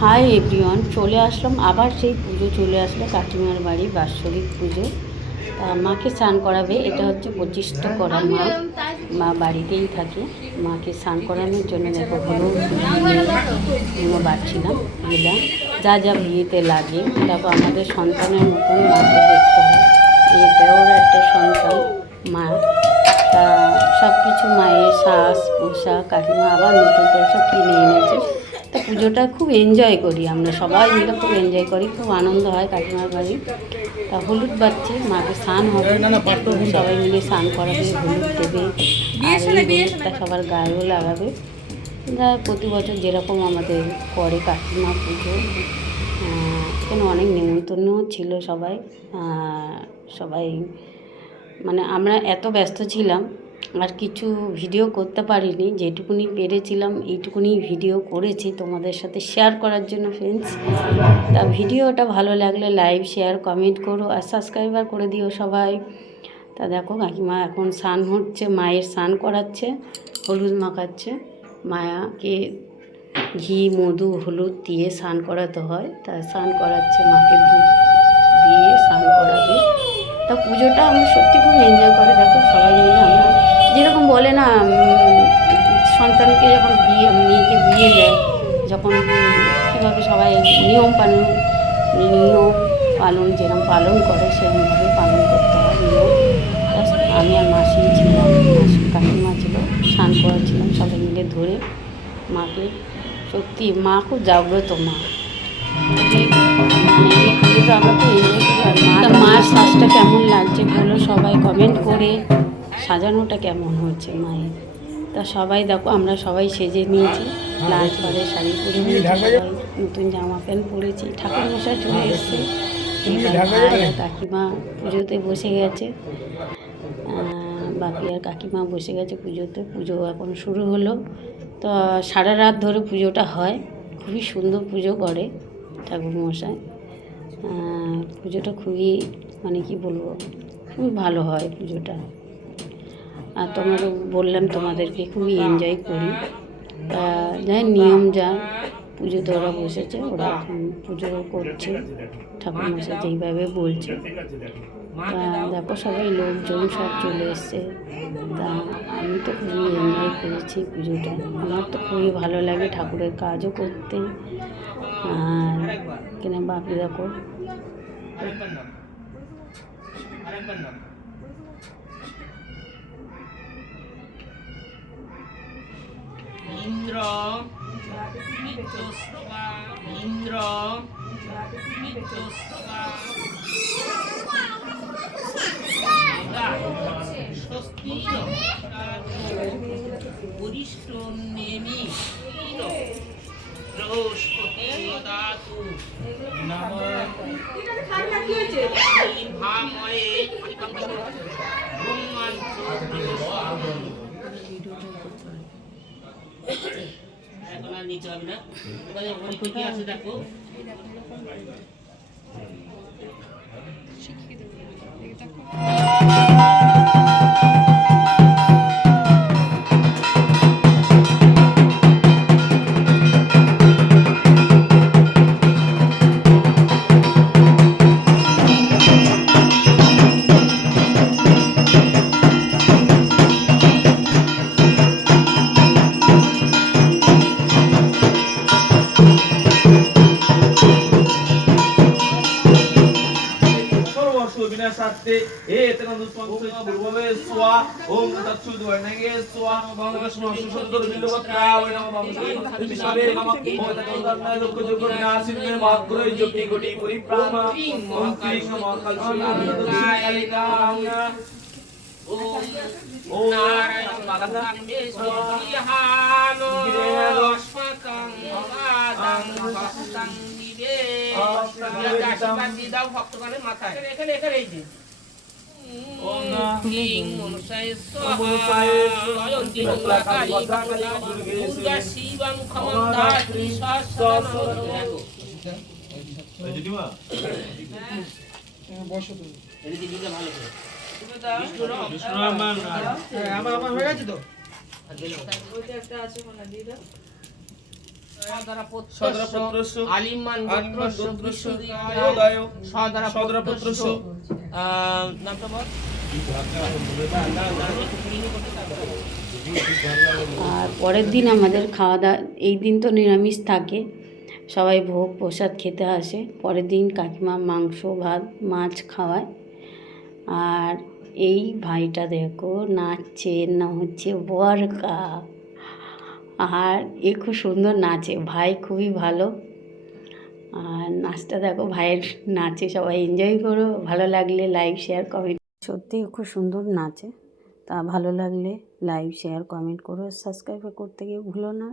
Hi everyone, চলে আসলাম আবার সেই পুজো চলে আসলো কাকিমার বাড়ি বাৎসরিক পুজো। তা মাকে স্নান করাবে, এটা হচ্ছে প্রতিষ্ঠা করা মা। মা বাড়িতেই থাকে। মাকে স্নান করানোর জন্য দেখো হলুদ নিয়ে বাড়ছিলাম এগুলা যা যা বিয়েতে লাগে। দেখো আমাদের সন্তানের মতন মাকে দেখতে হয়, এটাও একটা সন্তান মা। তা সব কিছু মায়ের শ্বাস পোশাক কাকিমা আবার নতুন করে সব কিনে এনেছে। তো পুজোটা খুব এনজয় করি, আমরা সবাই মিলে খুব এনজয় করি, খুব আনন্দ হয় কাকিমার বাড়ি। তা হলুদ বাচ্চে মাকে স্নান হবে, সবাই মিলে স্নান করাবে, হলুদ দেবে, আর এই হলুদটা সবার গায়েও লাগাবে। যা প্রতি বছর যেরকম আমাদের করে কাকিমা পুজো। এখানে অনেক নেমন্তন্নও ছিল সবাই। সবাই মানে আমরা এত ব্যস্ত ছিলাম আর কিছু ভিডিও করতে পারিনি, যেটুকুনি পেরেছিলাম এইটুকুনি ভিডিও করেছি তোমাদের সাথে শেয়ার করার জন্য ফ্রেন্ডস। তা ভিডিওটা ভালো লাগলে লাইক শেয়ার কমেন্ট করো আর সাবস্ক্রাইবার করে দিও সবাই। তা দেখো কাকিমা এখন স্নান হচ্ছে, মায়ের স্নান করাচ্ছে, হলুদ মাখাচ্ছে। মায়াকে ঘি মধু হলুদ দিয়ে স্নান করাতে হয়, তা স্নান করাচ্ছে, মাকে দুধ দিয়ে স্নান করাবে। তা পুজোটা আমরা সত্যি খুব এনজয় করে। দেখো সবাই মিলে আমরা যেরকম বলে না, সন্তানকে যখন মেয়েকে বিয়ে দেয়, যখন কীভাবে সবাই নিয়ম পালন যেরকম পালন করে সেরকমভাবে পালন করতে হয় নিয়ম। আমি আর মাসি ছিলাম, মাসি কাকিমা ছিল, স্নান করাচ্ছিলাম সবাই মিলে ধরে মাকে। সত্যি মা খুব জাগ্রত মা। আমরা তো এনজয় করি। আর মার শ্বাসটা কেমন লাগছে বলো সবাই কমেন্ট করে, সাজানোটা কেমন হচ্ছে মায়ের। তা সবাই দেখো আমরা সবাই সেজে নিয়েছি, লাল পাড়ের শাড়ি পরে নিয়েছি, সবাই নতুন জামা প্যান্ট পরেছি। ঠাকুর মশাই চলে এসছে, কাকিমা পুজোতে বসে গেছে। বাপি আর কাকিমা বসে গেছে পুজোতে। পুজো এখন শুরু হলো। তো সারা রাত ধরে পুজোটা হয়, খুবই সুন্দর পুজো করে ঠাকুরমশাই। পুজোটা খুবই মানে কি বলবো, খুবই ভালো হয় পুজোটা। আর তোমারও বললাম তোমাদেরকে খুবই এনজয় করি। তা যাই নিয়ম যা পুজোতে ওরা বসেছে, ওরা এখন পুজো করছে ঠাকুরমশাই যেইভাবে বলছে। তা দেখো সবাই লোকজন সব চলে এসছে। তা আমি তো খুবই এনজয় করেছি পুজোটা, আমার তো খুবই ভালো লাগে ঠাকুরের কাজও করতে। আর কিনা বাপি দেখো ইন্দ্র মিত্রস্তবা ইন্দ্র মিত্রস্তবা স্বস্তি বরিষ্ঠ নেমি বৃহস্পতি দাতু নমো ভাময়ে ব্রহ্মাণ্ড এখন আর নিতে হবে না। ওই কি আছে দেখো, শিখিয়ে দেবো। विनाशास्ते एतनदुस्पंसुभवे स्वा ओम तत्सुद्वर्णगे स्वा भगवस्मसुशुद्धबिन्दुवत्रावय नमः विश्वे नमः ओम तत्सुद्धर्णय दुःखजुगुणासिने माग्रय जोति कोटि परिप्रामा ओम क्लीं नमः कल्पनालिका ओम नारायण भगवान विष्णुहानो अस्मकं वादं भक्तं दिवे आशीर्वाद दाও ভক্তগণের মাথায়। এখানে এখানে এই যে ওম ক্লীং মনসায় স্বাহা অয়ন্তি মঙ্গলাকারী দুর্গা শিবা মুখমন্দাত্রী সহস্রনাম। এই দিদিমা বসো তুমি, এই দিদিটা ভালো করে আমার হয়ে গেছে তো। ওইটা একটা আছে মনে দিয়ে দাও। সদরা পুত্রস্য আলিমান আলিমান গোত্রস্য গোত্রস্য বিশ্বদিদায় যোগায় সদরা সদরা পুত্রস্য পুত্রস্য নামটা বল আর পরের দিন আমাদের খাওয়া দাওয়া, এই দিন তো নিরামিষ থাকে, সবাই ভোগ প্রসাদ খেতে আসে। পরের দিন কাকিমা মাংস ভাত মাছ খাওয়ায়। আর এই ভাইটা দেখো নাচছে, না হচ্ছে বরকা। আর এ খুব সুন্দর নাচে, ভাই খুবই ভালো। আর নাচটা দেখো, ভাইয়ের নাচে সবাই এনজয় করো। ভালো লাগলে লাইক শেয়ার কমেন্ট, সত্যিই খুব সুন্দর নাচে। তা ভালো লাগলে লাইক শেয়ার কমেন্ট করো, সাবস্ক্রাইব করতে গিয়ে ভুলো না।